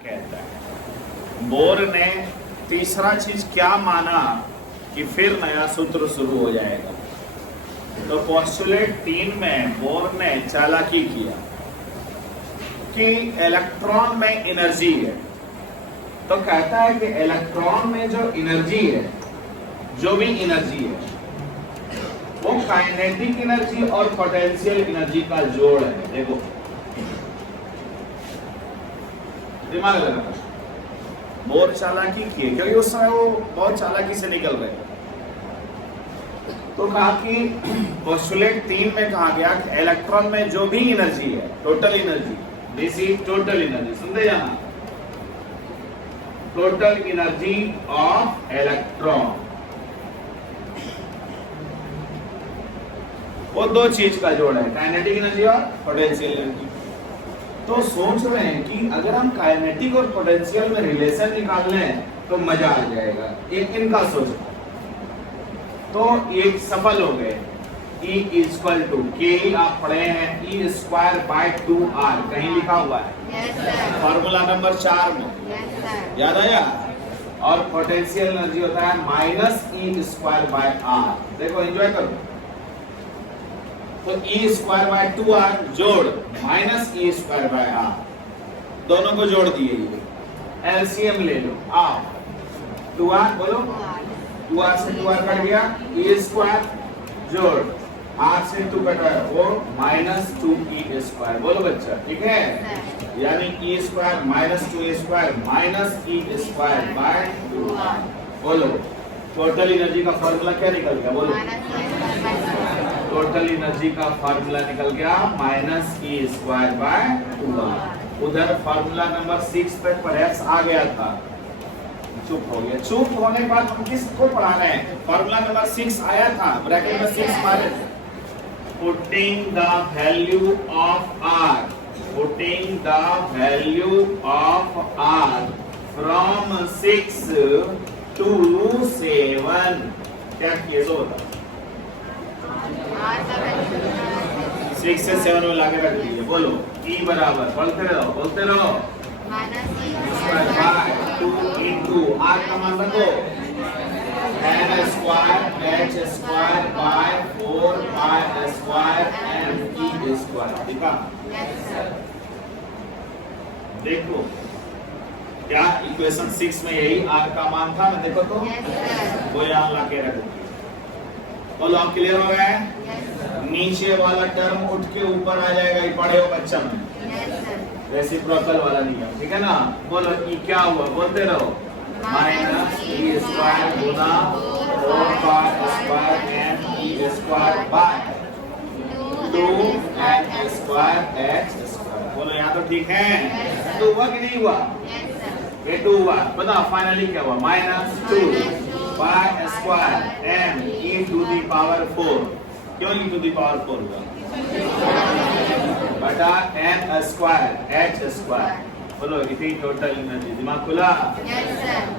कहता है। बोर ने तीसरा चीज क्या माना कि फिर नया सूत्र शुरू हो जाएगा। तो पोस्टुलेट 3 में बोर ने चालाकी किया कि इलेक्ट्रॉन में एनर्जी है, तो कहता है कि इलेक्ट्रॉन में जो एनर्जी है, जो भी एनर्जी है वो काइनेटिक एनर्जी और पोटेंशियल एनर्जी का जोड़ है। देखो दिमाग लगाना, बोर चालाकी किए क्योंकि उस समय वो बहुत चालाकी से निकल रहे थे। तो कहा कि पोस्टुलेट 3 में कहा गया कि इलेक्ट्रॉन में जो भी एनर्जी है, total energy, this is total energy, सुनते जाना, टोटल एनर्जी ऑफ इलेक्ट्रॉन, वो दो चीज का जोड़ है, काइनेटिक एनर्जी और पोटेंशियल एनर्जी। तो सोच रहे हैं कि अगर हम काइनेटिक और पोटेंशियल में रिलेशन निकाल लें तो मजा आ जाएगा। एक इनका सोच, तो ये सफल हो गए। E इक्वल टू के, आप पढ़े हैं, E स्क्वायर बाय 2R, कहीं लिखा हुआ है फॉर्मूला नंबर 4 में, याद आया। और पोटेंशियल एनर्जी होता है minus E square by R। देखो एंजॉय करो। तो E स्क्वायर बाय 2R जोड़ minus E square by R, दोनों को जोड़ दिए, ये एलसीएम ले लो। आओ 2R बोलो, 2R से 2R कट गया, E स्क्वायर जोड़ R से 2 कटा है, वो माइनस 2E स्क्वायर, बोलो बच्चा, ठीक है। यानी E square minus 2E square minus E square by 2R। बोलो टोटल एनर्जी का फॉर्मूला क्या निकल गया, बोलो। टोटल एनर्जी का फॉर्मूला निकल गया minus E square by 2R। उधर फॉर्मूला नंबर 6 तक परहैप्स आ गया था, चुप हो गया। चुप होने के बाद हम किसको पढ़ा रहे हैं, फॉर्मूला नंबर 6 आया था, ब्रैकेट में 6 मारे। Putting the value of R, putting the value of R from 6 to 7, क्या किए तो बता। 6 से 7 में लाके रख दीजिए, बोलो E बराबर, बोलते रहो बोलते रहो, स्क्वायर बाय 2 into R का मान रखो, n square h square by 4 pi square m E square, ठीक है। देखो क्या इक्वेशन 6 में यही R का मान था ना, देखो तो वो यहाँ लाके रख दीजिए। बोलो आप क्लियर हो गए? नीचे वाला टर्म उठ के ऊपर आ जाएगा, ये पढ़े हो बच्चा में, रेसिप्रोकल वाला नियम, ठीक है ना। बोलो E क्या हुआ, बोलते रहो, minus E square Guna 4 pi square m E square by 2 square h square. बोलो यहाँ तो ठीक है, तो हुआ कि नहीं हुआ, ये 2 हुआ। बताओ फाइनली क्या हुआ, minus 2 pi square m E to the power 4। क्यों E टू द पावर 4 हुआ, बटा m स्क्वायर h स्क्वायर। बोलो इतनी टोटल एनर्जी, दिमाग खुला।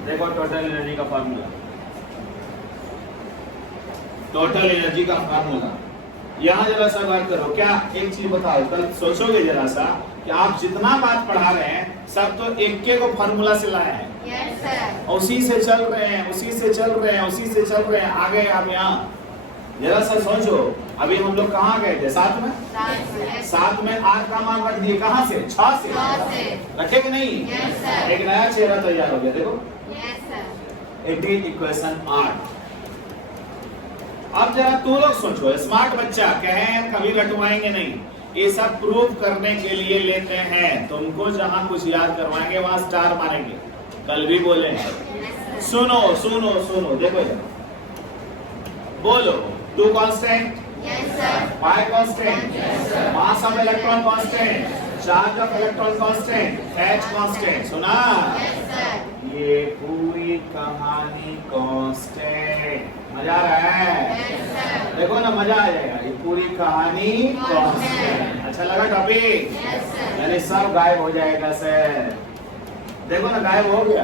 देखो टोटल एनर्जी का फार्मूला, टोटल एनर्जी का फार्मूला यहाँ जरा सा बात करो। क्या एक चीज बताओ, कल सोचोगे जरा सा कि आप जितना बात पढ़ा रहे हैं सब तो एक के को फार्मूला से लाए हैं, उसी से चल रहे हैं, उसी से चल रहे हैं, उसी से चल रहे हैं, आ गए आप यहाँ। जरा सा सोचो, अभी हम लोग कहाँ गए थे, 7 में, 7 में R का मान रख दिए, कहाँ से, 6 से रखे कि नहीं। एक नया चेहरा तैयार हो गया, देखो इट इज इक्वेशन 8। अब जरा तू लोग सोचो, स्मार्ट बच्चा कहें कभी रटवाएंगे नहीं, ये सब प्रूव करने के लिए लेते हैं। तुमको जहां कुछ याद करवाएंगे वहां स्टार मारेंगे, कल भी बोले। सुनो सुनो सुनो, देखो जरा, बोलो 2 constant, pi constant, mass of electron constant, charge of electron constant, h constant. सुना, ये पूरी कहानी कांस्टेंट। मजा आ रहा है, देखो ना मजा आ जाएगा, ये पूरी कहानी कांस्टेंट। अच्छा लगा टॉपिक, यानी सब गायब हो जाएगा सर, देखो ना गायब हो गया,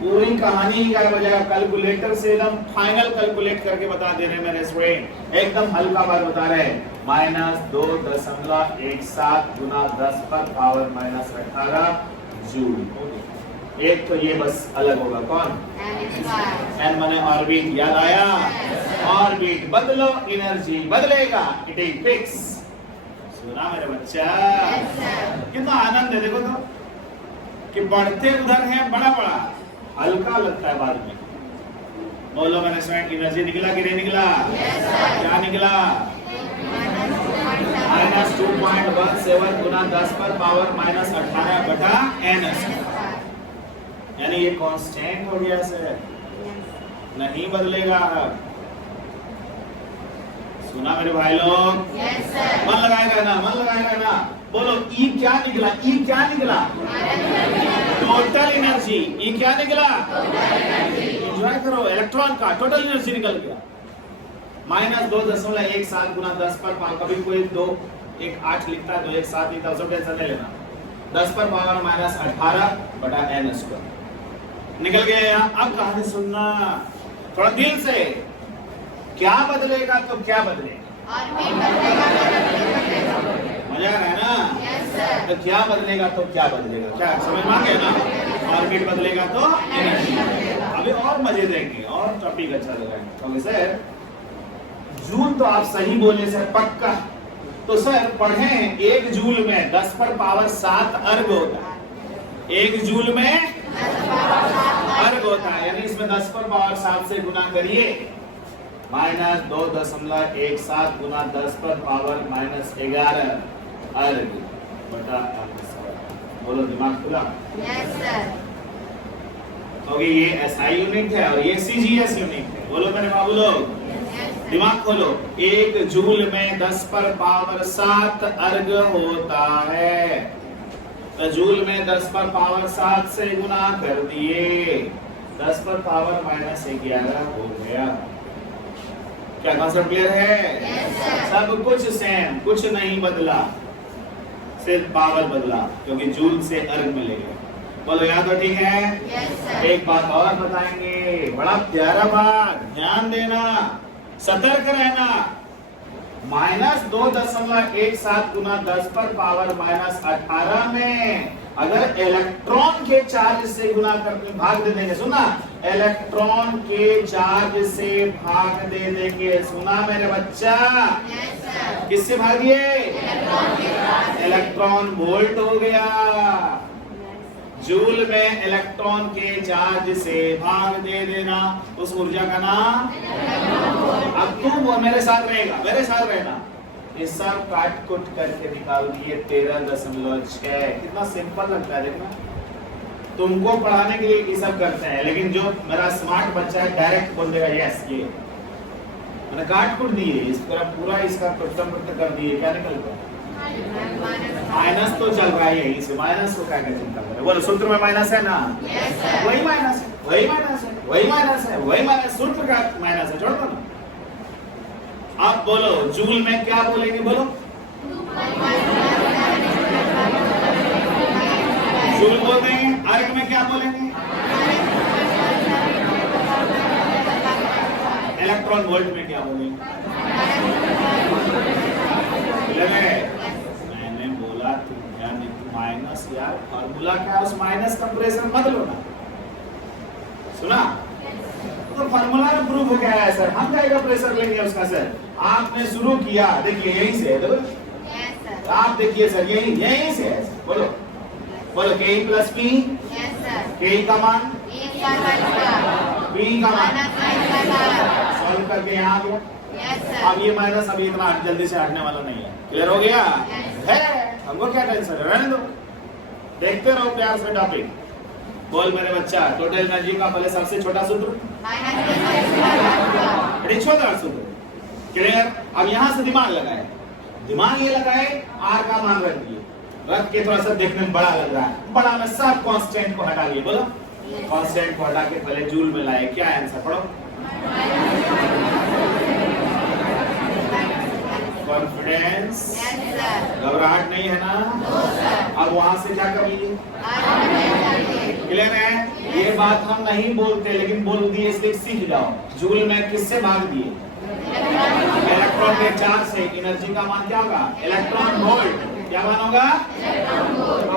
पूरी कहानी ही गायब हो जाएगा। कैलकुलेटर से एकदम फाइनल कैलकुलेट करके बता दे रहे मेरे स्टूडेंट, एकदम हल्का बात बता रहे हैं। -2.17 गुना 10 पर पावर -18 जूल। एक तो ये बस अलग होगा, कौन? एन माने ऑर्बिट, याद आया? ऑर्बिट बदलो एनर्जी बदलेगा, इट इज फिक्स। सुना मेरे बच्चा? कितना आनंद है देखो तो, कि बढ़ते उधर है बड़ा बड़ा, हल्का लगता है बाद में। बोलो मैंने स्वयं एनर्जी निकला कि नहीं निकला? क्या निकला? -2.17 गुना 10 पर पावर -18 बटा n, यानी ये कांस्टेंट हो गया सर, नहीं बदलेगा। सुना मेरे भाई लोग? मन लगाएगा ना, मन लगाएगा ना? बोलो ई क्या निकला? ई क्या निकला? Total energy. ई क्या निकला? एंजॉय करो, इलेक्ट्रॉन का टोटल एनर्जी निकल गया। -2.17 गुना 10 पर पावर, कभी कोई 2 1 8 लिखता है, 2 1 7 लिखता है, उसको टेंशन नहीं लेना। 10 पर पावर -18 बटा n स्क्वायर निकल गया यहाँ। अब कहानी सुनना थोड़ा दिल से, क्या बदलेगा तो क्या बदलेगा? मजा आ रहा है ना? तो क्या बदलेगा तो क्या बदलेगा, क्या समझ में आ गया ना? ऑर्बिट बदलेगा तो एनर्जी। अभी और मजे देंगे और टॉपिक अच्छा लगाएंगे। सर जूल तो आप सही बोले सर, पक्का। तो सर पढ़े 1 जूल में 10 पर पावर 7 अर्ग होता है। 1 जूल में अर्ग होता है, यानी इसमें 10 पर पावर 7 से गुना करिए, -2.17 गुना 10 पर पावर -11 अर्ग बटा। बोलो दिमाग खुला? Yes sir. क्योंकि ये एसआई यूनिट है और ये सीजीएस यूनिट है। बोलो मेरे बाबू लोग, दिमाग खोलो। 1 जूल में 10 पर पावर 7 अर्ग होता है, तो जूल में 10 पर पावर 7 से गुना कर दिए, 10 पर पावर -11 हो गया। क्या कॉन्सेप्ट क्लियर है? सब कुछ सेम, कुछ नहीं बदला, सिर्फ पावर बदला, क्योंकि जूल से अर्ग मिलेगा। बोलो यहाँ तो ठीक है? एक बात और बताएंगे, बड़ा प्यारा बात, ध्यान देना, सतर्क रहना। -2.17 गुना 10 पर पावर -18 में अगर इलेक्ट्रॉन के चार्ज से गुना करके भाग दे देंगे, सुना, इलेक्ट्रॉन के चार्ज से भाग दे देंगे। सुना मेरे बच्चा? किससे भागिए? इलेक्ट्रॉन वोल्ट हो गया। जूल में इलेक्ट्रॉन के चार्ज से भाग दे देना, उस ऊर्जा का नाम। अब तुम वो मेरे साथ रहेगा, मेरे साथ रहना। ये सब काट कुट करके निकाल दिए 13.6। कितना सिंपल लगता है देखना। तुमको पढ़ाने के लिए ये सब करते हैं, लेकिन जो मेरा स्मार्ट बच्चा है डायरेक्ट बोल देगा यस, ये मैंने काट कुट दिए, इस तरह पूरा इसका प्रश्न कर दिए, क्या निकल गया? माइनस तो चल रहा है, इस माइनस को क्या चिंता करें? बोलो सूत्र में माइनस है ना? वही माइनस है, वही माइनस है, वही माइनस है, वही माइनस, सूत्र का माइनस है, छोड़ दो ना। अब बोलो जूल में क्या बोलेंगे? बोलो जूल बोलते हैं। अर्ग में क्या बोलेंगे? इलेक्ट्रॉन वोल्ट में क्या बोलेंगे? मैंने बोला तुम ध्यान दे, माइनस यार फॉर्मूला क्या, उस माइनस का प्रेशर मत लो ना। सुना? तो फॉर्मूला में प्रूफ हो गया है सर, हम क्या प्रेशर लेंगे उसका? सर आपने शुरू किया, देखिए यहीं से है, देखो आप देखिए सर, यहीं से है। बोलो बोलो के प्लस पी, के का मान, पी का मान, सॉल्व करके यहाँ गया। अब ये माइनस अभी इतना जल्दी से हटने वाला नहीं है। क्लियर हो गया है? हमको क्या टेंशन है, रहने दो, देखते रहो प्यार से टॉपिक। बोल मेरे बच्चा, टोटल एनर्जी का पहले सबसे छोटा सूत्र, छोटा सूत्र। क्लियर? अब यहाँ से दिमाग लगाए, दिमाग ये लगाए, आर का मान रख दिए, रख के थोड़ा सा देखने में बड़ा लग रहा है, बड़ा में सब कांस्टेंट को हटा लिए। बोलो कांस्टेंट को हटा के पहले जूल में लाए। क्या आंसर? पढ़ो। कॉन्फिडेंस, घबराहट नहीं है ना? अब वहां से क्या कर लीजिए? क्लियर है? ये बात हम नहीं बोलते, लेकिन बोल दिए इसलिए सीख जाओ। जूल में किससे भाग दिए? इलेक्ट्रॉन के चार्ज से। एनर्जी का मान क्या होगा? Electron volt. क्या मान होगा?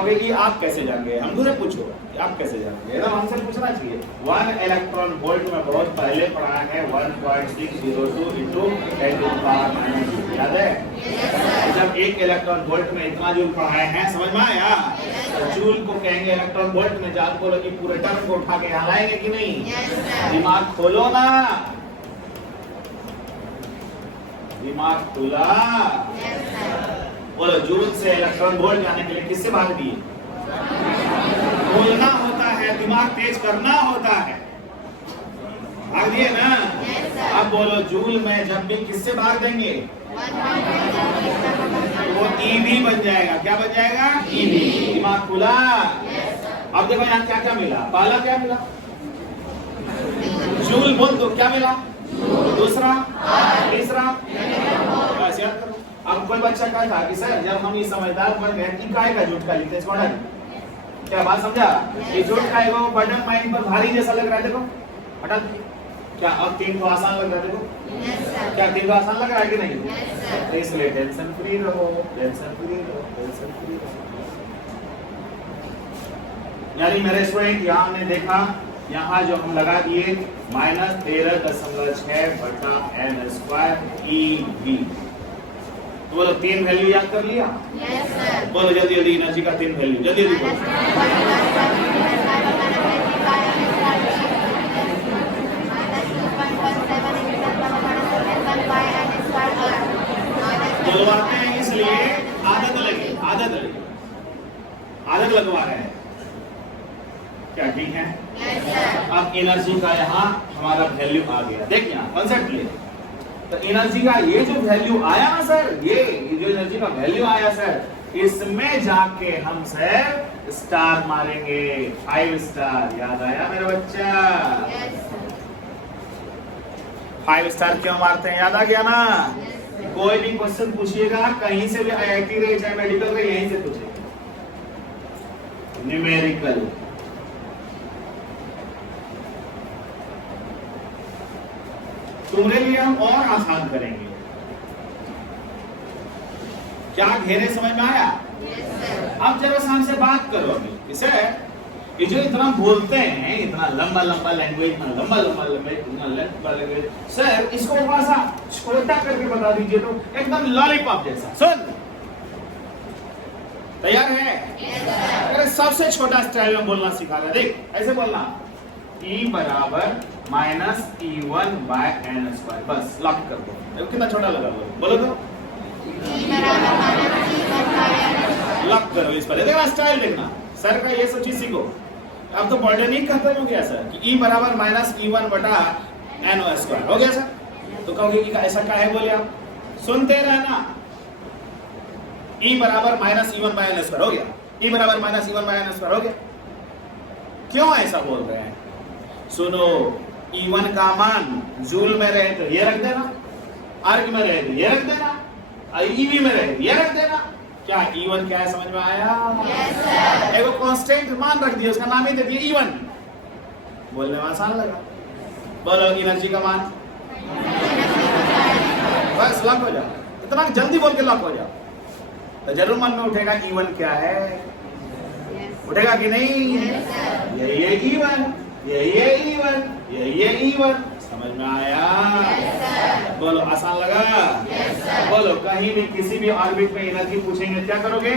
कहोगे कि आप कैसे जान गए, हम तुझे पूछो आप कैसे जान गए, एकदम हमसे पूछना चाहिए। 1 इलेक्ट्रॉन वोल्ट में बहुत पहले पढ़ा है 1.602 इंटू 10⁻², याद है? जब 1 इलेक्ट्रॉन वोल्ट में इतना जूल पढ़ाए हैं, समझ में आया? तो जूल को कहेंगे इलेक्ट्रॉन वोल्ट में, जान बोलो कि पूरे टर्म को उठा के यहाँ लाएंगे कि नहीं? दिमाग खोलो ना, दिमाग खुला। बोलो जूल से इलेक्ट्रॉन वोल्ट जाने के लिए किससे भाग दिए? बोलना होता है, दिमाग तेज करना होता है, भाग दिए ना? अब बोलो जूल में जब भी किससे भाग देंगे? वो ईवी बन जाएगा। क्या बन जाएगा? ईवी। दिमाग खुला। अब देखो यहाँ क्या क्या मिला। पहला क्या मिला? जूल बोल दो, क्या मिला? दूसरा, तीसरा, बस याद करो। अब कोई बच्चा कहता कि सर जब हम ये समझदार बन गए इकाई का झूठ का लिखते छोड़ा, क्या बात समझा? ये झूठ का है वो बर्डन माइंड पर भारी जैसा लग रहा है, देखो हटा क्या अब 3 को आसान लग रहा है, देखो क्या 3 को आसान लग रहा है कि नहीं? तो इसलिए टेंशन फ्री रहो, टेंशन फ्री रहो, टेंशन फ्री रहो। यानी मेरे स्टूडेंट यहाँ हमने देखा, यहाँ जो हम लगा दिए -13.6 बटा n² EV। तो बोलो 3 वैल्यू याद कर लिया? बोलो जल्दी जल्दी एनर्जी का 3 वैल्यू, जल्दी जल्दी बोलो। बोलवाते हैं इसलिए आदत लगी, आदत लगी, आदत लगवा रहे हैं, क्या ठीक है? अब एनर्जी का यहाँ हमारा वैल्यू आ गया, देखिए यहाँ कॉन्सेप्ट ले। तो एनर्जी का ये जो वैल्यू आया ना सर, ये जो एनर्जी का वैल्यू आया सर, इसमें जाके हम सर स्टार मारेंगे, 5 स्टार। याद आया मेरा बच्चा? 5 स्टार क्यों मारते हैं, याद आ गया ना? कोई भी क्वेश्चन पूछिएगा कहीं से भी, IIT रहे चाहे मेडिकल रहे, यहीं से पूछेगा न्यूमेरिकल। तुम्हारे लिए हम और आसान करेंगे। क्या घेरे समझ में आया? अब जरा शाम से बात करो अभी इसे, ये जो इतना बोलते हैं, इतना लंबा लंबा लैंग्वेज, इतना लंबा लंबा लैंग्वेज, इतना लंबा लैंग्वेज, सर इसको थोड़ा सा छोटा करके बता दीजिए तो एकदम लॉलीपॉप जैसा। सुन, तैयार है? अरे सबसे छोटा स्टाइल में बोलना सिखा रहा है, देख ऐसे बोलना, E बराबर -E1 बाय n²। बस लॉक कर दो। कितना छोटा लगा बोलो तो? लॉक करो इस पर। देखना स्टाइल, देखना सर का ये सब चीज सीखो। अब तो बर्डन ही खत्म हो गया सर कि E बराबर -E1 बटा n² हो गया सर। तो कहोगे कि ऐसा क्या है, बोले आप सुनते रहना। E बराबर -E1 बाय n² हो गया, E बराबर -E1 बाय n² हो गया। क्यों ऐसा बोल रहे हैं? सुनो, E1 का मान जूल में रहे तो ये रख देना, आर्ग में रहे तो ये रख देना, EV में रहे तो ये रख देना। क्या E1 क्या है, समझ में आया? एक कांस्टेंट मान रख दिया, उसका नाम ही दे दिया E1। बोलने में आसान लगा। बोलो एनर्जी का मान, बस लॉक हो जाओ। इतना जल्दी बोल के लॉक हो जाओ तो जरूर मन में उठेगा E1 क्या है, उठेगा कि नहीं? ये E1, ये E1, ये E1। समझ में आया? बोलो आसान लगा? बोलो कहीं भी किसी भी ऑर्बिट में एनर्जी पूछेंगे क्या करोगे?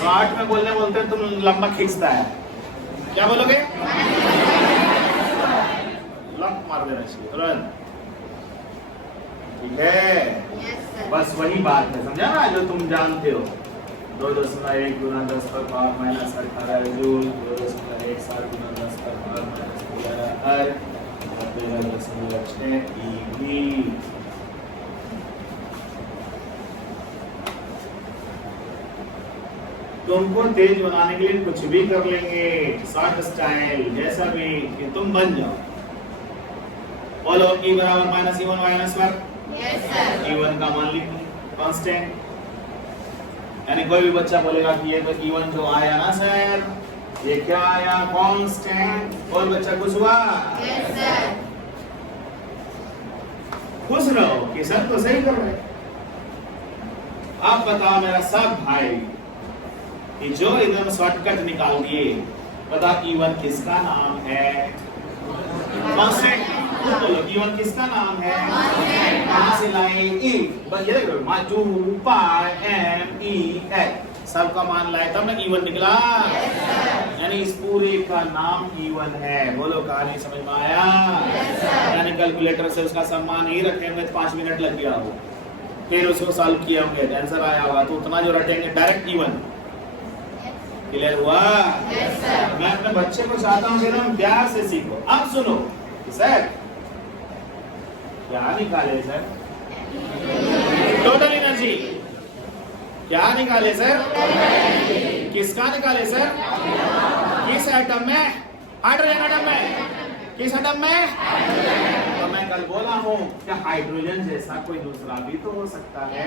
शॉर्ट में बोलने बोलते तुम लंबा खींचता है, क्या बोलोगे? लॉक मार देना चाहिए तुरंत, ठीक है? बस वही बात है, समझा ना, जो तुम जानते हो। 2.1 गुना 10 पर पावर -18 जूल, 2.17 गुना 10 पर पावर -11 13.6 EV। तुमको तेज बनाने के लिए कुछ भी कर लेंगे, शॉर्ट स्टाइल जैसा भी कि तुम बन जाओ। बोलो E बराबर -E1 बाय n²। E1 का मान लिख कांस्टेंट, यानी कोई भी बच्चा बोलेगा कि ये तो E1 जो आया ना सर, ये क्या आया? कांस्टेंट। और बच्चा खुश हुआ? खुश रहो कि सर तो सही कर रहे। अब बताओ मेरा सब भाई कि जो एकदम शॉर्टकट निकाल दिए, बता E1 किसका नाम है? कांस्टेंट। बोलो E1 किसका नाम है? कहां से लाए? E बस ये देखो माजू पाई M E X सबका मान लाए तब ना E1 निकला। यानी इस पूरे का नाम E1 है। बोलो कहानी समझ में आया? यानी कैलकुलेटर से उसका सम्मान ही रखेंगे तो 5 मिनट लग गया हो, फिर उसको सॉल्व किया होंगे, आंसर आया होगा, तो उतना जो रटेंगे डायरेक्ट E1। क्लियर हुआ? yes, मैं अपने बच्चे को चाहता हूँ कि तुम प्यार से सीखो। अब सुनो सर, क्या निकाले सर? Total energy. क्या निकाले सर? किसका निकाले सर? किस एटम में? हाइड्रोजन एटम में। किस एटम में? तो मैं कल बोला हूँ कि हाइड्रोजन जैसा कोई दूसरा भी तो हो सकता है।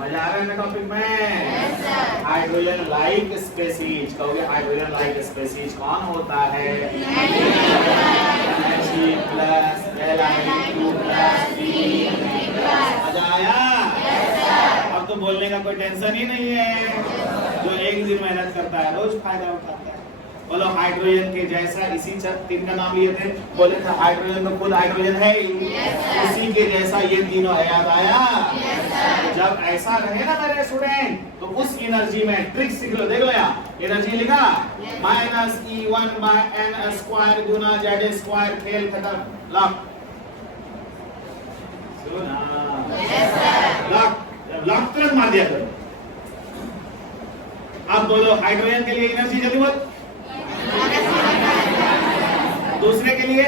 मजा आ रहा है ना टॉपिक में? Hydrogen like species. कहोगे हाइड्रोजन लाइक स्पेसीज कौन होता है? मजा आया? अब तो बोलने का कोई टेंशन ही नहीं है। जो एक दिन मेहनत करता है रोज फायदा उठाता है। बोलो हाइड्रोजन के जैसा, इसी तीन का नाम लिए थे, बोले थे हाइड्रोजन तो खुद हाइड्रोजन है ही। उसी के जैसा ये तीनों है, याद आया? जब ऐसा रहे ना मेरे स्टूडेंट, तो उस एनर्जी में ट्रिक सीख लो। देख लो यहाँ एनर्जी लिखा minus E1 by n square गुना z स्क्वायर। खेल खत्म। लॉक लॉक तुरंत मार दिया करो। अब बोलो हाइड्रोजन के लिए एनर्जी जल्दी बोल। दूसरे के लिए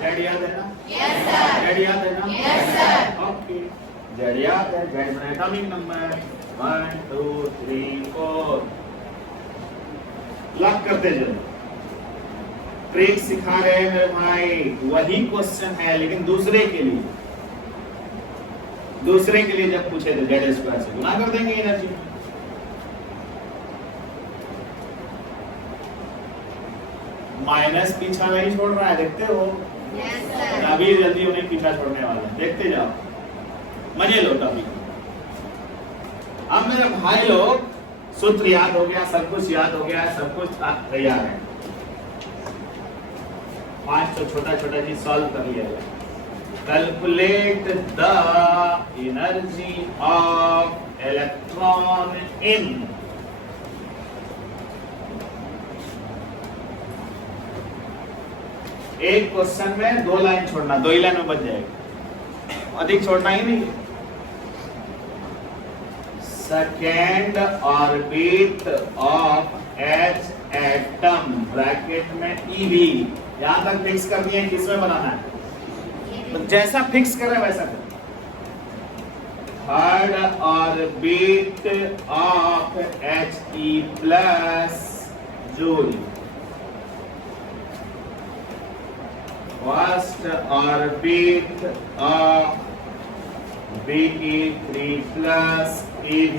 जेड याद है ना? जेड याद है ना? ओके, जेड याद है। जेड में एटॉमिक नंबर 1 2 3 4। लॉक करते चलो। ट्रिक सिखा रहे हैं मेरे भाई, वही क्वेश्चन है लेकिन दूसरे के लिए। दूसरे के लिए जब पूछे तो जेड स्क्वायर से गुना कर देंगे एनर्जी। माइनस पीछा नहीं छोड़ रहा है, देखते हो? अभी जल्दी उन्हें पीछा छोड़ने वाला है, देखते जाओ। मजे लो अभी। अब मेरे भाई लोग सूत्र याद हो गया, सब कुछ याद हो गया, सब कुछ तैयार है। 5 तो छोटा छोटा चीज सॉल्व कर लिया है। Calculate the energy of electron in. एक क्वेश्चन में 2 लाइन छोड़ना, 2 ही लाइन में बच जाएगा, अधिक छोड़ना ही नहीं। Second orbit of H atom bracket में EV। यहां तक फिक्स कर दिए, किसमें बनाना है? तो जैसा फिक्स कर रहे वैसा कर। Third orbit of He plus joule. First orbit of Be3 plus EV.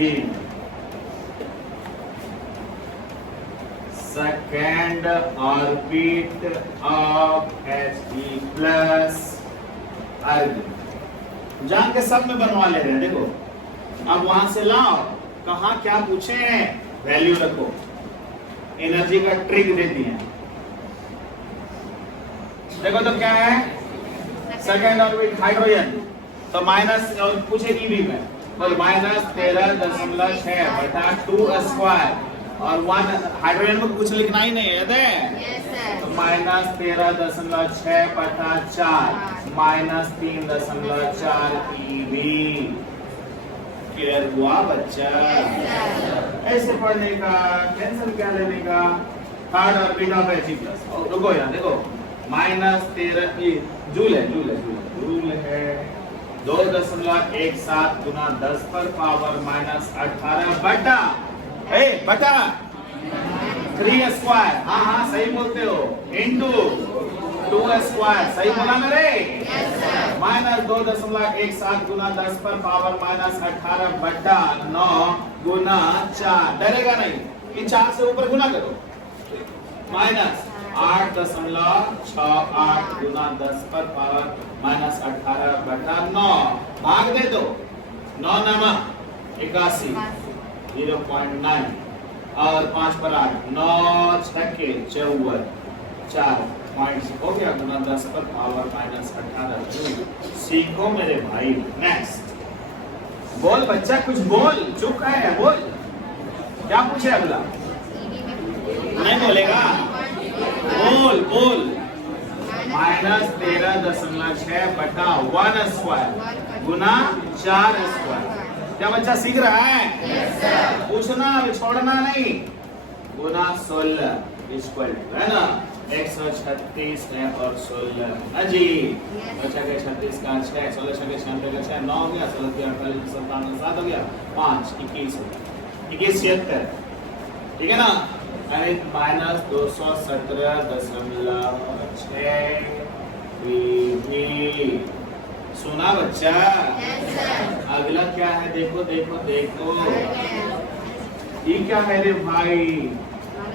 Second orbit of He plus Argon. जान के सब में बनवा ले रहे हैं। देखो अब वहां से लाओ, कहाँ क्या पूछे हैं, वैल्यू रखो। एनर्जी का ट्रिक दे दिए। देखो तो क्या है, सेकेंड ऑर्बिट हाइड्रोजन, तो माइनस और पूछे EV में, तो माइनस 13.6 बटा 2 स्क्वायर और 1 हाइड्रोजन को कुछ लिखना ही नहीं है, तो माइनस 13.6 बटा 4 माइनस 3.4 EV। क्लियर हुआ बच्चा? ऐसे पढ़ने का टेंशन क्या लेने का। Third orbit of He plus, रुको यहाँ देखो माइनस 13 जूल है 2.17 गुना 10 पर पावर माइनस 18 बटा बटा 3 स्क्वायर। हाँ सही बोलते हो, इंटू 2 स्क्वायर। सही बोला ना रे? माइनस 2.17 गुना 10 पर पावर माइनस 18 बटा 9 गुना 4। डरेगा नहीं, इन 4 से ऊपर गुना करो। माइनस 8.68 गुना 10 पर पावर माइनस 18/9 भाग दे दो 9 नमा 81 0.9 और 5 पर 8 9 छक्के 54 4 पॉइंट्स हो गया गुना 10 पर पावर माइनस 18 सीखो मेरे भाई। नेक्स्ट बोल बच्चा कुछ बोल, चुप है बोल, क्या पूछे अगला? नहीं बोलेगा, बोल बोल। माइनस 13.6 बटा 1 स्क्वायर गुना 4 स्क्वायर। क्या बच्चा सीख रहा है? पूछना छोड़ना नहीं। गुना 16 इक्वल है ना 136 है और 16 जी 36 का 6 16 6 6 9 हो गया 16 के 48 57 7 हो गया 5 21 हो गया 21 76 ठीक है ना। अरे माइनस 217.6 सुना बच्चा? अगला क्या है? देखो देखो देखो ये क्या है रे भाई?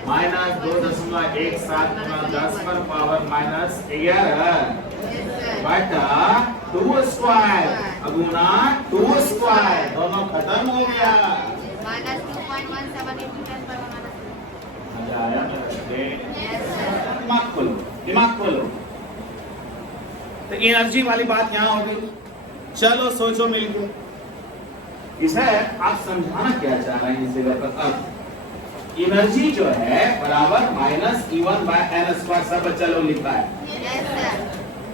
माइनस 2.17 गुना 10 पर पावर माइनस 11 बटा 2 स्क्वायर गुना 2 स्क्वायर दोनों खत्म हो गया। माइनस 2.17 into 10 पर मजा आया मेरा? दिमाग खोलो दिमाग खोलो। तो एनर्जी वाली बात यहाँ हो गई। चलो सोचो मिलकर इसे आप समझाना क्या चाह रहे हैं इस जगह पर। अब एनर्जी जो है बराबर माइनस E1/n² सब बच्चा लोग लिखा है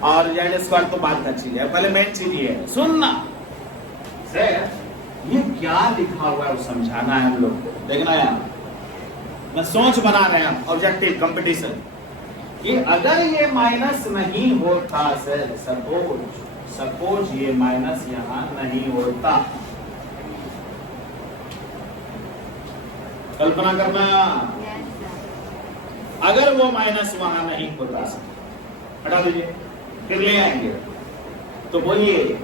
और Z² तो बात का चीज है, पहले मेन चीज ये है सुनना से ये क्या लिखा हुआ है वो समझाना है हम लोग को। देखना यहाँ मैं सोच बना रहे हैं ऑब्जेक्टिव कंपटीशन कि अगर ये माइनस नहीं होता सर सपोज ये माइनस यहाँ नहीं होता, कल्पना करना अगर वो माइनस वहां नहीं होता हटा दीजिए फिर ले आएंगे तो बोलिए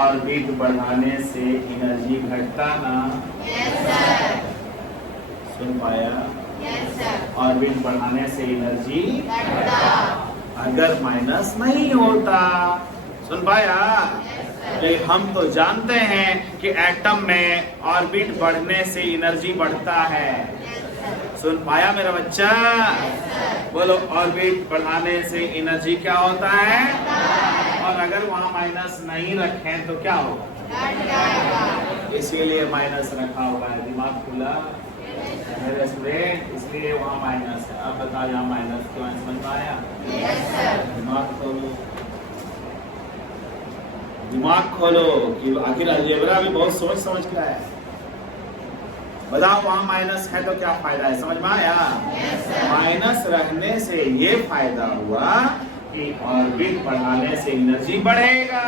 ऑर्बिट बढ़ाने से एनर्जी घटता ना? सुन पाया? ऑर्बिट बढ़ाने से एनर्जी अगर माइनस नहीं होता। सुन पाया? हम तो जानते हैं कि एटम में ऑर्बिट बढ़ने से एनर्जी बढ़ता है। सुन पाया मेरा बच्चा? बोलो ऑर्बिट बढ़ाने से एनर्जी क्या होता है? और अगर वहां माइनस नहीं रखें तो क्या होगा? इसीलिए माइनस रखा हुआ है। दिमाग खुला मेरे स्टूडेंट, इसलिए वहां माइनस है। अब बताओ यहाँ माइनस क्यों है? समझ में आया? दिमाग खोलो दिमाग खोलो कि आखिर अलजेब्रा भी बहुत सोच समझ के आया है। बताओ वहां माइनस है तो क्या फायदा है? समझ में आया? माइनस रहने से ये फायदा हुआ कि ऑर्बिट बढ़ाने से एनर्जी बढ़ेगा।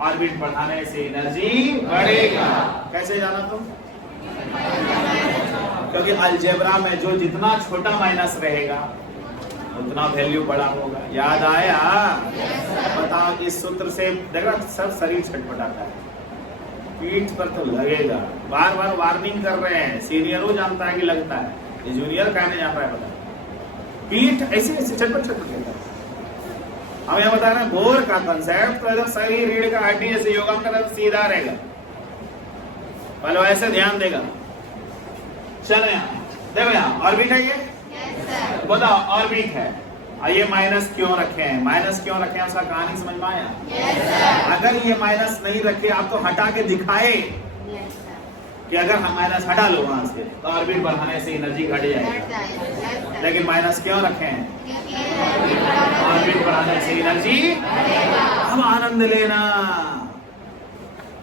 ऑर्बिट बढ़ाने से एनर्जी बढ़ेगा। कैसे जाना तुम? क्योंकि अलजेब्रा में जो जितना छोटा माइनस रहेगा उतना वैल्यू बड़ा होगा। याद आया? बताओ इस सूत्र से देखो सब शरीर छटपटाता है, पीठ पर तो लगेगा। बार बार वार्निंग कर रहे हैं, सीनियरों जानता है कि लगता है, ये जूनियर कहने जाता है। पता पीठ ऐसे ऐसे छटपट छटपट लेता है। हम यहाँ बता रहे हैं बोर का कंसेप्ट तो एकदम सही रीढ़ का हड्डी जैसे योगा कर सीधा रहेगा, पहले ऐसे ध्यान देगा। चलो यहाँ देखो यहाँ ऑर्बिट है ये बताओ ऑर्बिट है। ये माइनस क्यों रखे हैं? माइनस क्यों रखे हैं उसका कहानी समझ में आया? अगर ये माइनस नहीं रखे आप तो हटा के दिखाए कि अगर हम माइनस हटा लो वहां से तो ऑर्बिट बढ़ाने से एनर्जी घट जाएगी। लेकिन माइनस क्यों रखे हैं? ऑर्बिट बढ़ाने से एनर्जी। अब आनंद लेना,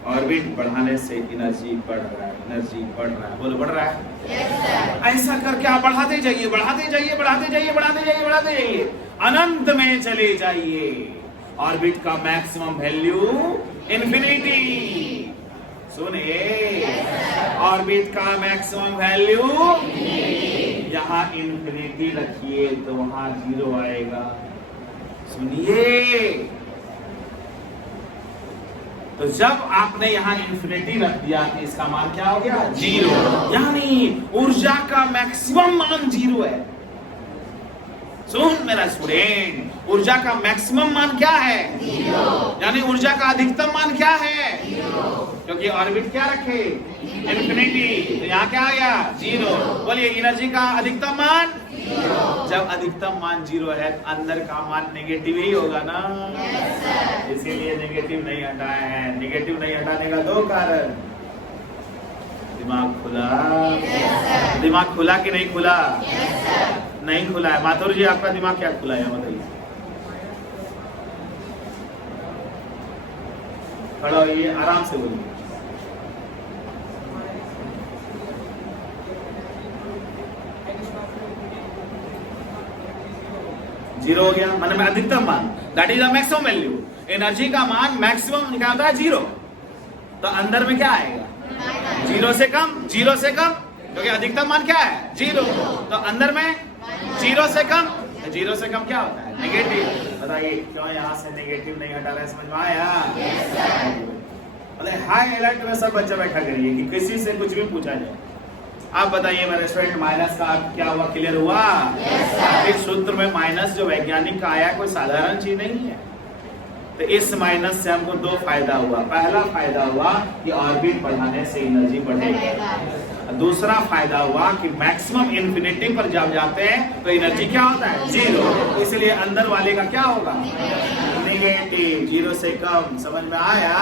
ऑर्बिट बढ़ाने से एनर्जी बढ़ रहा है, एनर्जी बढ़ रहा है। बोलो बढ़ रहा है? ऐसा करके आप बढ़ाते जाइए बढ़ाते जाइए बढ़ाते जाइए बढ़ाते जाइए बढ़ाते जाइए अनंत में चले जाइए। ऑर्बिट का मैक्सिमम वैल्यू इन्फिनिटी। सुनिए ऑर्बिट का मैक्सिमम वैल्यू यहाँ इन्फिनिटी रखिए तो वहां 0 आएगा। सुनिए तो जब आपने यहाँ इन्फिनिटी रख दिया तो इसका मान क्या हो गया? 0। यानी ऊर्जा का मैक्सिमम मान 0 है। सुन मेरा स्टूडेंट, ऊर्जा का मैक्सिमम मान क्या है? यानी ऊर्जा का अधिकतम मान क्या है? क्योंकि ऑर्बिट क्या रखे? इंफिनिटी। तो यहाँ क्या आ गया? 0। बोलिए एनर्जी का अधिकतम मान? जब अधिकतम मान 0 है तो अंदर का मान नेगेटिव ही होगा ना। इसीलिए नेगेटिव नहीं हटाया है। नेगेटिव नहीं हटाने का 2 कारण। दिमाग खुला? दिमाग खुला कि नहीं खुला? नहीं खुला है। माथुर जी आपका दिमाग क्या खुला है बताइए? खड़ा होइए, आराम से बोलिए। जीरो हो गया, मतलब अधिकतम मान, that is the maximum value. Energy का मान मैक्सिमम क्या होता है? 0। तो अंदर में क्या आएगा? 0 से कम। 0 से कम क्योंकि अधिकतम मान क्या है? 0। तो अंदर में 0 से कम। 0 से कम क्या होता है? नेगेटिव। बताइए क्यों यहाँ से नेगेटिव नहीं हटा रहे? समझ में आया? मतलब हाई अलर्ट में सब बच्चा बैठा करिए कि किसी से कुछ भी पूछा जाए। आप बताइए मेरे स्टूडेंट, माइनस का क्या हुआ? क्लियर हुआ? इस सूत्र में माइनस जो वैज्ञानिक का आया कोई साधारण चीज नहीं है। तो इस माइनस से हमको 2 फायदा हुआ। पहला फायदा हुआ कि ऑर्बिट बढ़ाने से एनर्जी बढ़ेगा। दूसरा फायदा हुआ कि मैक्सिमम इंफिनिटी पर जब जाते हैं तो एनर्जी क्या होता है? 0। इसलिए अंदर वाले का क्या होगा? नेगेटिव। 0 से कम। समझ में आया?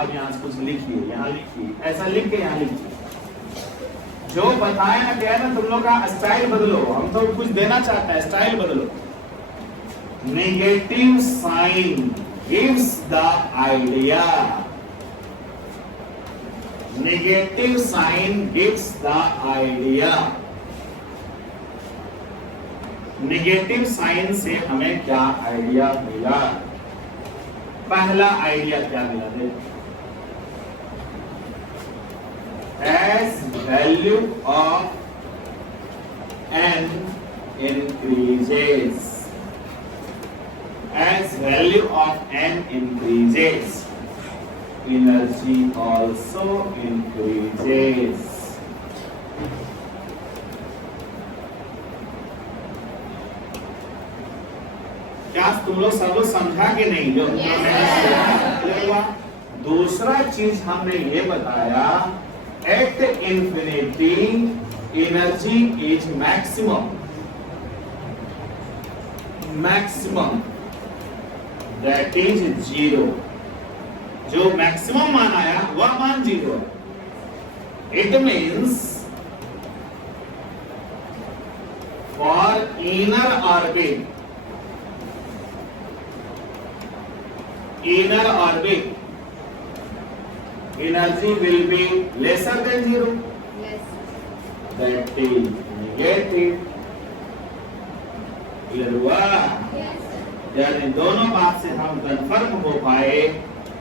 अब यहाँ कुछ लिखिए, यहाँ लिखिए, ऐसा लिख के यहाँ लिखिए। जो बताया ना क्या है ना, तुम लोग का स्टाइल बदलो। हम तो कुछ देना चाहते हैं, स्टाइल बदलो। Negative sign gives the idea. Negative sign gives the idea. Negative sign से हमें क्या आइडिया मिला? पहला आइडिया क्या मिला? देखो, as value of n increases, as value of n increases, energy also increases. क्या तुम लोग सब लोग समझा कि नहीं? जो हुआ। दूसरा चीज हमने ये बताया, at infinity energy is maximum that is 0। जो मैक्सिमम मान आया वह मान 0 है। It means for inner orbit energy will be lesser than 0. Yes. That is negative. Clear हुआ? Yes. यानी दोनों बात से हम कन्फर्म हो पाए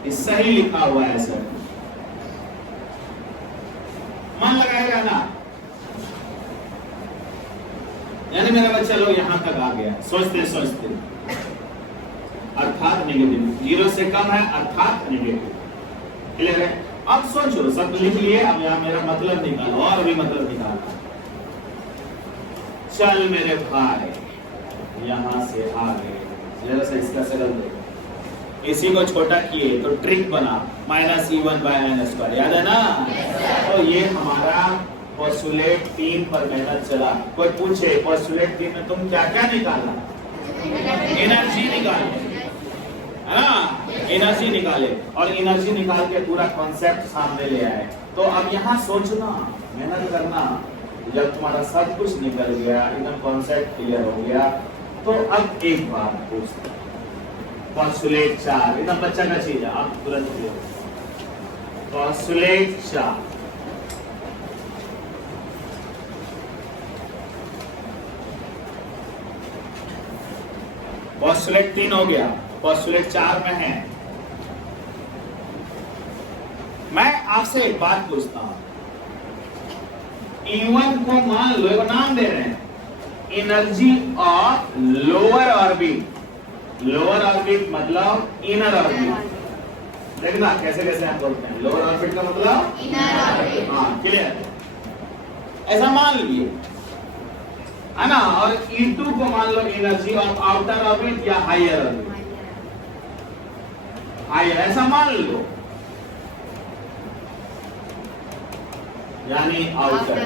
कि सही लिखा हुआ है सर। मन लगाएगा ना? यानी मेरा बच्चा लोग यहाँ तक आ गया सोचते सोचते, अर्थात नेगेटिव। 0 से कम है अर्थात नेगेटिव। क्लियर है? अब सोचो, सब लिख लिए। अब यहाँ मेरा मतलब निकालो, और भी मतलब निकालो। चल मेरे भाई, यहां से आ गए। जरा सा इसका सरल देखो। इसी को छोटा किए तो ट्रिक बना, -E1/n²। याद है ना? तो ये हमारा पोस्टुलेट 3 पर मेहनत चला। कोई पूछे पोस्टुलेट 3 में तुम क्या क्या निकाला? एनर्जी निकाले, एनर्जी निकाले, और एनर्जी निकाल के पूरा कॉन्सेप्ट सामने ले आए। तो अब यहाँ सोचना, मेहनत करना। जब तुम्हारा सब कुछ निकल गया, एकदम कॉन्सेप्ट क्लियर हो गया, तो अब एक बात पूछते, पोस्टुलेट 4 एकदम बच्चा का चीज है, आप तुरंत क्लियर। पोस्टुलेट 4 पोस्टुलेट 3 हो गया, पोस्टुलेट 4 में है। मैं आपसे एक बात पूछता हूं, E1 को मान लो, एक नाम दे रहे हैं, energy of lower orbit. Lower orbit मतलब इनर ऑर्बिट। देखना कैसे कैसे हम बोलते हैं। लोअर ऑर्बिट का मतलब इनर ऑर्बिट। हाँ, क्लियर। ऐसा मान लीजिए। है ना, और E2 को मान low energy of outer orbit या हायर ऑर्बिट, हायर ऐसा मान लो, यानी आउटर।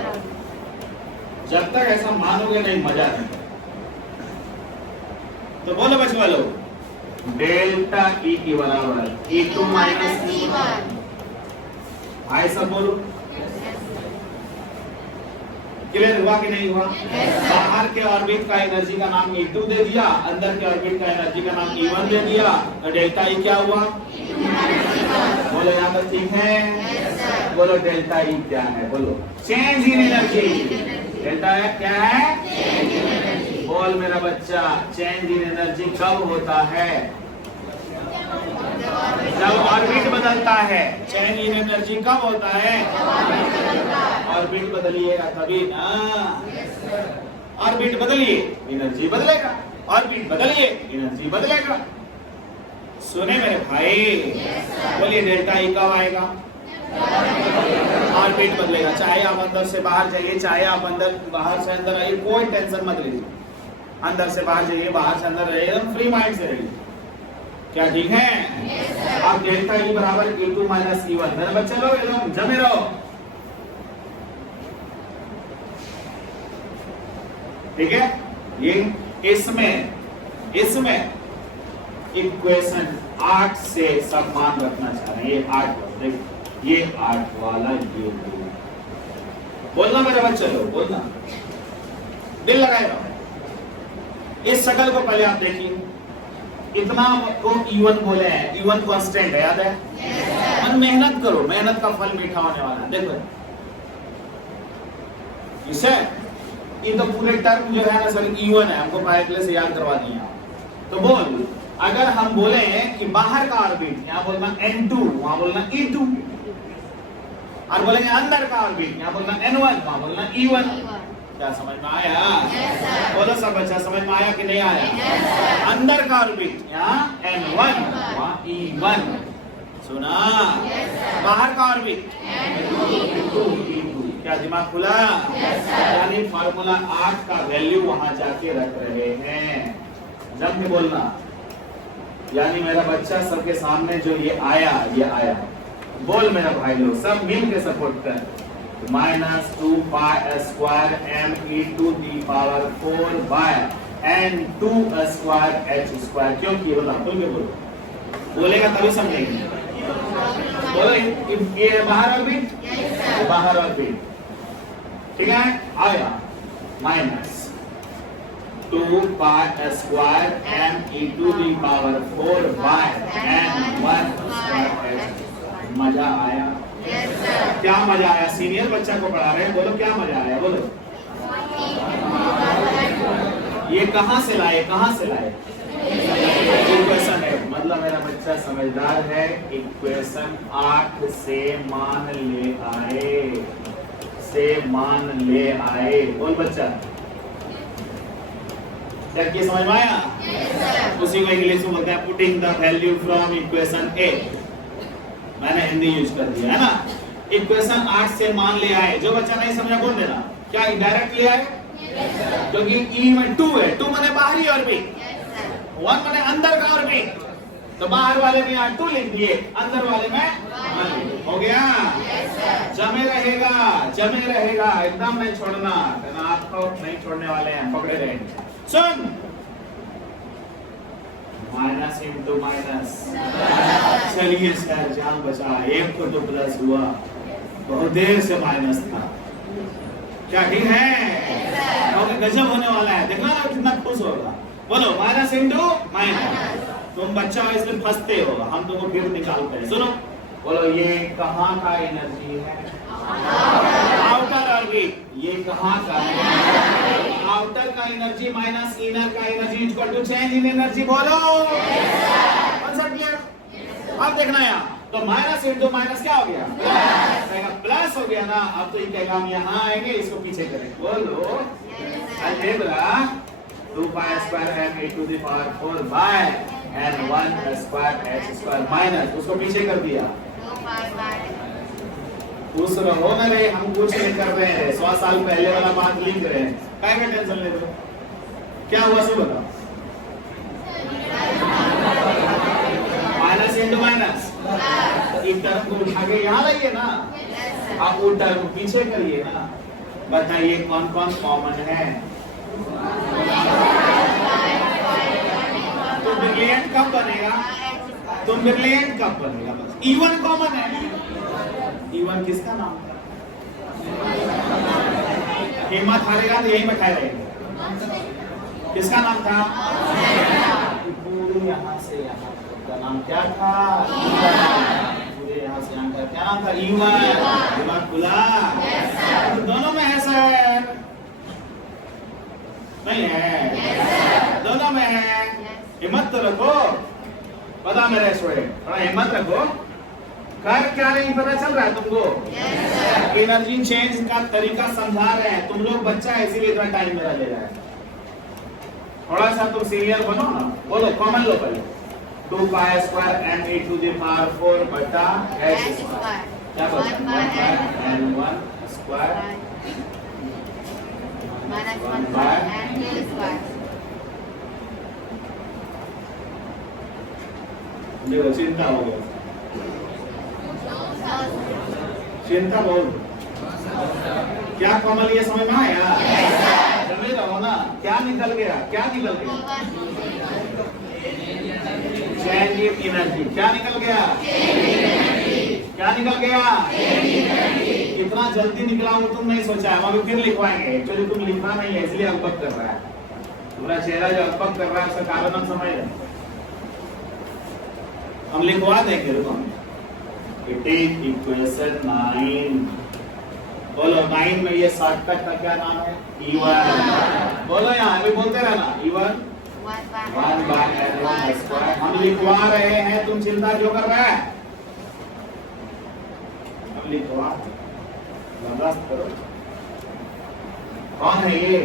जब तक ऐसा मानोगे नहीं मजा नहीं। तो बोलो बच्चों लोग, डेल्टा ई की बराबर E2 माइनस E1, आए सब बोलो। क्लियर हुआ कि नहीं हुआ? बाहर के ऑर्बिट का एनर्जी का नाम E2 दे दिया, अंदर के ऑर्बिट का एनर्जी का नाम E1 दे दिया, तो डेल्टा ई क्या हुआ? बोलो यहाँ तक ठीक है? बोलो डेल्टा ई क्या है? बोलो चेंज इन एनर्जी। डेल्टा क्या है? बोल मेरा बच्चा, चेंज इन एनर्जी कब होता है? जब ऑर्बिट बदलता है। चेंज इन एनर्जी कब होता है? ऑर्बिट बदलिएगा तभी ना। ऑर्बिट बदलिए एनर्जी बदलेगा, ऑर्बिट बदलिए एनर्जी बदलेगा। सुने मेरे भाई, बोलिए डेल्टा ई कब आएगा? ऑर्बिट बदलेगा। चाहे आप अंदर से बाहर जाइए, चाहे आप अंदर बाहर से अंदर आइए, कोई टेंशन मत लीजिए। अंदर से बाहर जाइए, बाहर से अंदर रहिए, एकदम फ्री माइंड से रहिए। क्या ठीक है? आप डेल्टा ई बराबर E2 माइनस E1। मेरे बच्चे लोग एकदम जमे रहो, ठीक है? ये इसमें इक्वेशन 8 से सब मान रखना चाह रहे हैं। ये 8 देख, ये 8 वाला ये बोलना मेरे बच्चे लोग, बोलना, दिल लगाए रहो। इस शक्ल को पहले आप देखिए, इतना को E1 बोले हैं, E1 कांस्टेंट है, याद है? और मेहनत करो, मेहनत का फल मीठा होने वाला है। देखो इसे, ये तो पूरे टर्म जो है ना सर E1 है, हमको पाइपले से याद करवा दिया। तो बोल, अगर हम बोले कि बाहर का ऑर्बिट, यहाँ बोलना N2, वहां बोलना E2, और बोलेंगे अंदर का ऑर्बिट, यहाँ बोलना N1, वहां बोलना E1। क्या समझ में आया? बोलो सब बच्चा, समझ में आया कि नहीं आया? अंदर का ऑर्बिट यहाँ N1, वहाँ E1। सुना? बाहर का ऑर्बिट E2। क्या दिमाग खुला? यानी फार्मूला 8 का वैल्यू वहां जाके रख रहे हैं। जब भी बोलना, यानी मेरा बच्चा सबके सामने जो ये आया। बोल मेरा भाई लोग, सब मिल के सपोर्ट कर। -2 pi square m e to the power 4 by n2 square h square. क्यों किए? बोला, बोल के बोलो, बोलेगा तभी समझेंगे। बोलो, ये बाहर ऑर्बिट, बाहर ऑर्बिट, ठीक है? आया -2 pi square m e to the power 4 by n1 square h। मजा आया? क्या मजा आया? सीनियर बच्चा को पढ़ा रहे हैं, बोलो क्या मजा आया? बोलो। ये कहां से लाए? इक्वेशन है, मतलब मेरा बच्चा समझदार है। इक्वेशन 8 से मान ले आए। बोल बच्चा, देखिए समझ में आया? उसी को इंग्लिश में बोलते हैं putting the value from equation A. मैंने हिंदी यूज कर दिया है ना। इक्वेशन 8 से मान ले आए। जो बच्चा नहीं समझा बोल देना। क्या डायरेक्ट ले आए? क्योंकि E में 2 है, 2 माने बाहरी ऑर्बिट, 1 माने अंदर का ऑर्बिट। तो बाहर वाले में यहाँ 2 लिख दिए, अंदर वाले में 1 हो गया। जमे रहेगा, एकदम नहीं छोड़ना, आपको नहीं छोड़ने वाले हैं, पकड़े रहेंगे। सुन, माइनस इंटू माइनस, चलिए सर जान बचा, एक तो प्लस हुआ, बहुत देर से माइनस था। क्या ठीक है? गजब होने वाला है, देखना ना कितना खुश होगा। बोलो माइनस इंटू माइनस। तुम बच्चा इसमें फंसते हो, हम तुमको फिर निकालते हैं। सुनो, बोलो ये कहाँ का एनर्जी है? Outer orbit. ये कहाँ का है? आउटर का एनर्जी माइनस इनर का energy equal to change in energy. बोलो कॉन्सेप्ट क्लियर? अब देखना यहाँ, तो माइनस इंटू माइनस क्या हो गया? प्लस हो गया ना। अब तो ये कहेगा हम यहाँ आएंगे, इसको पीछे करेंगे। बोलो algebra 2 pi square m e to the power 4 by n1 square h square minus, उसको पीछे कर दिया। खुश रहो ना रे, हम कुछ नहीं कर रहे हैं, 100 साल पहले वाला बात लिख रहे हैं, क्या क्या टेंशन ले रहे हो? क्या हुआ सो बताओ। माइनस इंटू माइनस, एक टर्म को उठा के यहाँ लाइए ना, आप वो टर्म पीछे करिए ना। बताइए कौन कौन कॉमन है? तो ब्रिलियंट कब बनेगा? तो ब्रिलियंट कब बनेगा? बस इवन कॉमन है। इवन किसका नाम था? हिम्मत हारेगा तो यही बैठा रहेगा। किसका नाम था? पूरे यहाँ से यहाँ का नाम क्या था? पूरे यहाँ से यहाँ का क्या नाम था? इवन। दिमाग खुला? दोनों में है सर? नहीं है? दोनों में है। हिम्मत तो रखो, पता मेरे स्टूडेंट, थोड़ा हिम्मत रखो। कर क्या नहीं पता चल रहा है तुमको? एनर्जी चेंज का तरीका समझा रहे हैं, तुम लोग बच्चा है इसीलिए इतना टाइम मेरा ले रहा है। थोड़ा सा तुम सीनियर बनो ना। बोलो कॉमन लो पहले, 2 pi square n a to the power 4 बटा एच स्क्वायर। क्या बचा? 1 n 1 square minus 1 by n two square. देखो चिंता हो गया, चिंता बहुत। क्या कॉमन ये समझ में आया? समझ रहो ना? क्या निकल गया? क्या निकल गया? Change in energy. क्या निकल गया? क्या निकल गया? इतना जल्दी निकला हूं तुम नहीं सोचा है, हम अभी फिर लिखवाएंगे। एक्चुअली तुम लिखना नहीं है इसलिए अकबक कर रहा है, तुम्हारा चेहरा जो अकबक कर रहा है उसका कारण हम समझ रहे, हम लिखवा देंगे। रुको, इट इज इक्वेशन 9। बोलो 9 में ये शॉर्टकट का क्या नाम है? इवन। बोलो यहाँ अभी बोलते रहना, इवन 1 बाय n1 स्क्वायर। हम लिखवा रहे हैं, तुम चिंता क्यों कर रहे हैं? हम लिखवा, बर्दाश्त करो। कौन है ये?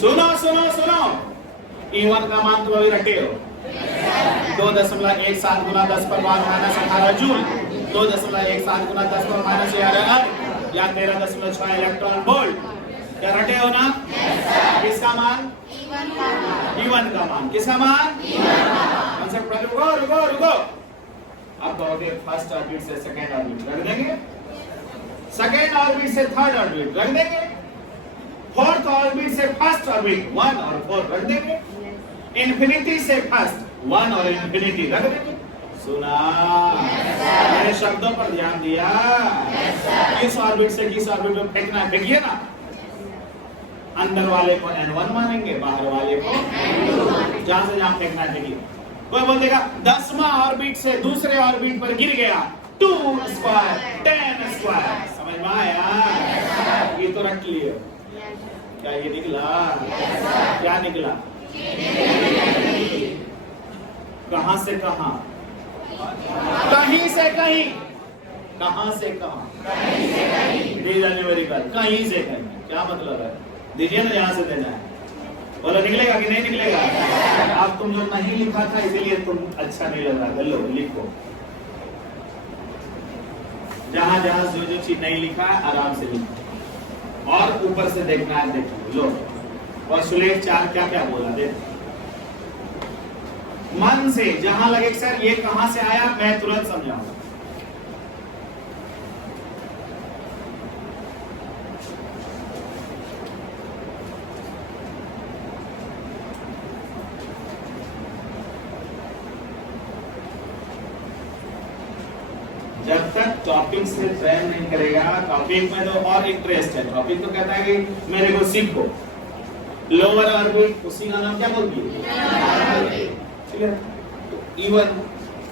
सुनो सुनो सुनो, इवन का मान तुम अभी रखे हो 2.17 गुना 10 पर माइनस 18 जूल, 2.17 गुना 10 पर माइनस 11 या 13.6 इलेक्ट्रॉन वोल्ट। क्या रटे हो ना? किसका मान? इवन का मान। किसका मान? कंसेप्ट पहले रुको रुको रुको। अब कहोगे फर्स्ट ऑर्बिट से सेकंड ऑर्बिट रख देंगे, सेकंड ऑर्बिट से थर्ड ऑर्बिट रख देंगे, फोर्थ ऑर्बिट से फर्स्ट ऑर्बिट 1 और 4 रख देंगे, इन्फिनिटी से फर्स्ट 1 और इन्फिनिटी रख देंगे। सुना? मेरे शब्दों पर ध्यान दिया? किस ऑर्बिट से किस ऑर्बिट में फेंकना है फेंकिए ना। अंदर वाले को n1 मानेंगे, बाहर वाले को जहां से जहां फेंकना है फेंकिए। कोई बोल देगा 10वां ऑर्बिट से दूसरे ऑर्बिट पर गिर गया, 2 स्क्वायर 10 स्क्वायर। समझ में आया? ये तो रख लियो। क्या ये निकला? क्या निकला? कहां से कहां? कहीं से कहीं। कहां से कहां? कहीं से कहीं। क्या मतलब है? दीजिए ना, यहां से देना है। बोलो निकलेगा कि नहीं निकलेगा? अब तुम जो नहीं लिखा था इसीलिए तुम अच्छा नहीं लग रहा था। लो लिखो, जहां जहां जो जो चीज नहीं लिखा है आराम से लिखो और ऊपर से देखना है। देखो लो, पोस्टुलेट 4 क्या क्या बोला देखो। मन से जहां लगे सर ये कहां से आया, मैं तुरंत समझाऊंगा। जब तक टॉपिक से प्रेम नहीं करेगा, टॉपिक में तो और इंटरेस्ट है, टॉपिक तो कहता है कि मेरे को सीखो। लोअर ऑर्बिट, उसी का नाम क्या बोलती है? ठीक है, इवन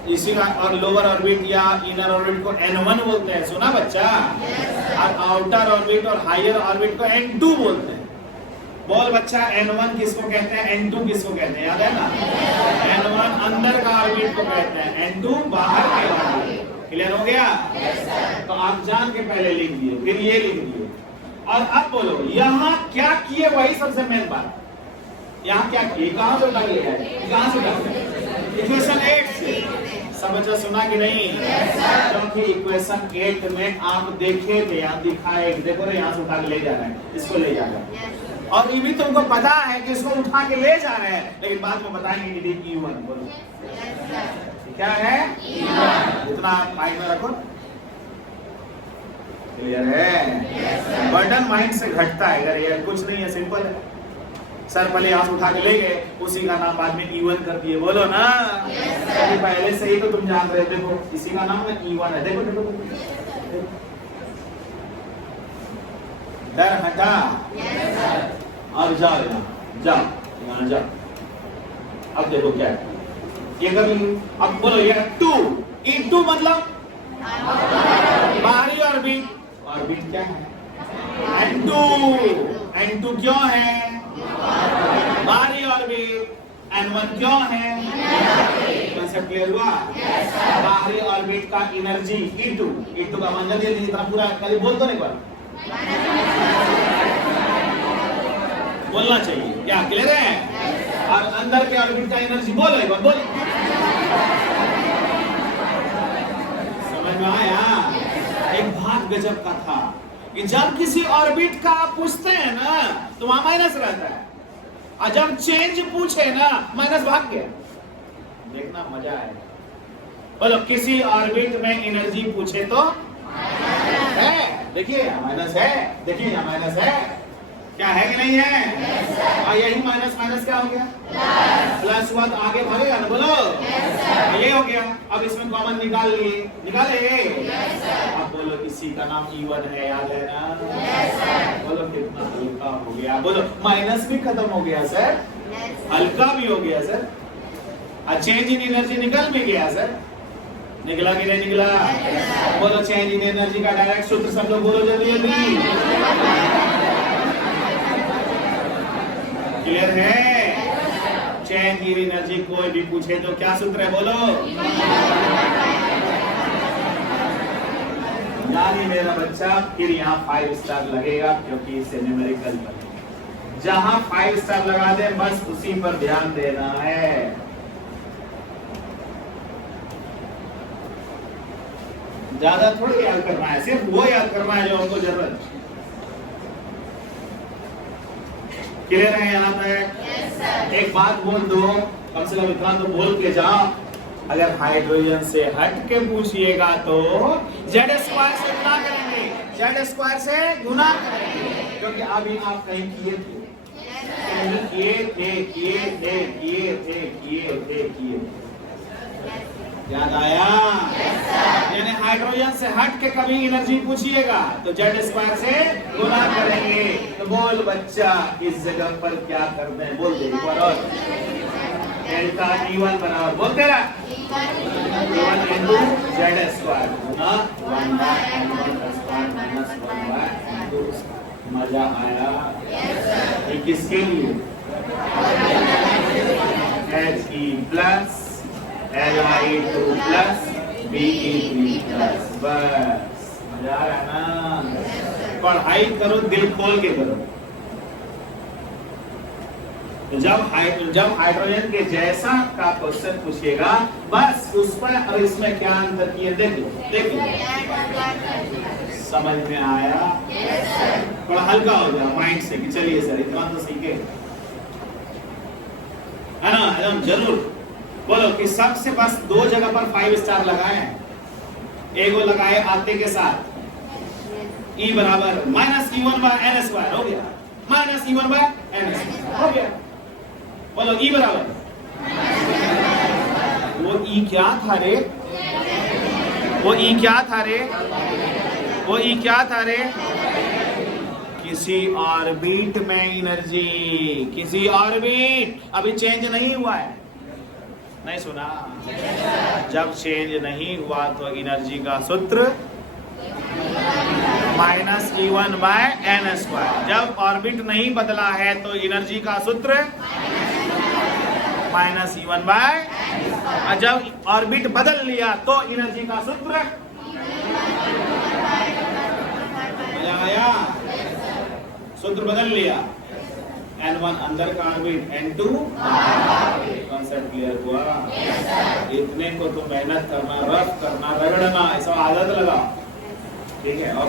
इसी का, और लोअर ऑर्बिट या इनर ऑर्बिट को n1 बोलते हैं। सुना बच्चा? और आउटर ऑर्बिट और हायर ऑर्बिट को n2 बोलते हैं। बोल बच्चा, n1 किसको कहते हैं, n2 किसको कहते हैं? याद है ना? n1 अंदर का ऑर्बिट को कहते हैं, n2 बाहर के ऑर्बिट। क्लियर हो गया? तो आप जान के पहले लिख दिए, फिर ये लिख दिए। और अब बोलो यहाँ क्या किए, वही सबसे मेन बात। यहाँ क्या किए, कहां से उठा लिया है? कहां से उठा? इक्वेशन 8 से सब बच्चा सुना कि नहीं? क्योंकि इक्वेशन 8 में आप देखे थे, यहाँ दिखाए, देखो ना यहाँ से उठा के ले जा रहे हैं, इसको ले जा रहे हैं, और ये भी तुमको पता है कि इसको उठा के ले जा रहे हैं, लेकिन बाद में बताएंगे कि E1 बोलो क्या है? इतना माइंड में रखो, क्लियर है? बर्डन माइंड से घटता है, अगर ये कुछ नहीं है, सिंपल है। सर पहले आप उठा के ले गए, उसी का नाम बाद में E1 कर दिए, बोलो ना। पहले से ही तो तुम जान रहे, देखो इसी का नाम है E1 है, देखो देखो डर हटा। अब जाओ यहाँ, जाओ यहाँ जाओ, अब देखो क्या है, ये कर ली। अब बोलो ये 2 E2 मतलब बाहरी ऑर्बिट, ऑर्बिट क्या है? N2 क्यों है? बाहरी ऑर्बिट। N1 क्यों है? कंसेप्ट क्लियर हुआ? बाहरी ऑर्बिट का एनर्जी E2 का मान जल्दी इतना पूरा कल बोल दो नहीं, बोलना चाहिए, क्या क्लियर है? और अंदर के ऑर्बिट का एनर्जी बोलो एक बार, बोलो, समझ में आया? एक बात गजब का था कि जब किसी ऑर्बिट का आप पूछते हैं ना तो वहां माइनस रहता है, और जब चेंज पूछे ना माइनस भाग गया। देखना मजा आएगा। बोलो किसी ऑर्बिट में एनर्जी पूछे तो है, देखिए माइनस है, देखिए यहाँ माइनस है, क्या है कि नहीं है? और यही माइनस माइनस क्या हो गया? प्लस हुआ तो आगे भागेगा ना, बोलो ये हो गया। अब इसमें कॉमन निकाल लिए, निकाले। अब बोलो इसी का नाम E1 है, याद है ना? बोलो कितना हल्का हो गया, बोलो माइनस भी खत्म हो गया सर, हल्का भी हो गया सर, और चेंज इन एनर्जी निकल भी गया सर, निकला कि नहीं निकला? बोलो चेंज इन एनर्जी का डायरेक्ट सूत्र सब लोग बोलो जल्दी जल्दी, क्लियर है? चेंज इन एनर्जी कोई भी पूछे तो क्या सूत्र है, बोलो। यानी मेरा बच्चा फिर यहाँ 5 स्टार लगेगा, क्योंकि इससे न्यूमेरिकल बनेगा। जहां 5 स्टार लगा दे बस उसी पर ध्यान देना है। ज्यादा थोड़ी याद करना है, सिर्फ वो याद करना है जो हमको जरूरत। क्लियर है यहाँ तक? एक बात बोल दो, कम से कम इतना तो बोल के जाओ, अगर हाइड्रोजन से हट के पूछिएगा तो Z स्क्वायर से गुना करेंगे, Z स्क्वायर से गुना करेंगे, क्योंकि अभी आप कहीं किए थे, याद आया? यानी हाइड्रोजन से हट के कभी एनर्जी पूछिएगा तो Z स्क्वायर से गुना करेंगे। तो बोल बच्चा इस जगह पर क्या करते हैं, बोल दे एक बार और। डेल्टा E1 बराबर, बोल तेरा E1 into Z स्क्वायर गुना 1/N1 स्क्वायर माइनस 1/N2। मजा आया? ये किसके लिए? He plus Li2 plus Be3 plus, बस मजा आ रहा ना? पढ़ाई करो, दिल खोल के करो। तो जब हाइड्रोजन के जैसा का क्वेश्चन पूछेगा बस उस पर, और इसमें क्या अंतर किए देख लो, समझ में आया? थोड़ा हल्का हो जाए माइंड से कि चलिए सर इतना तो सीखे, है ना? एकदम जरूर बोलो कि सबसे बस 2 जगह पर 5 स्टार लगाए, एक वो लगाए आते के साथ, E बराबर -E1/N स्क्वायर हो गया, -E1/N स्क्वायर हो गया। बोलो E बराबर, वो E क्या था रे? वो E क्या था रे? वो E क्या था रे? किसी ऑर्बिट में एनर्जी, किसी ऑर्बिट, अभी चेंज नहीं हुआ है, नहीं सुना? जब चेंज नहीं हुआ तो एनर्जी का सूत्र -E1/N स्क्वायर। जब ऑर्बिट नहीं बदला है तो एनर्जी का सूत्र -E1/, और जब ऑर्बिट बदल लिया तो एनर्जी का सूत्र, मजा आया? सूत्र बदल लिया, N1 अंदर का ऑर्बिट, N2 कॉन्सेप्ट क्लियर हुआ? इतने को तो मेहनत करना, रफ करना, रगड़ना, ऐसा आदत लगा। ठीक है, और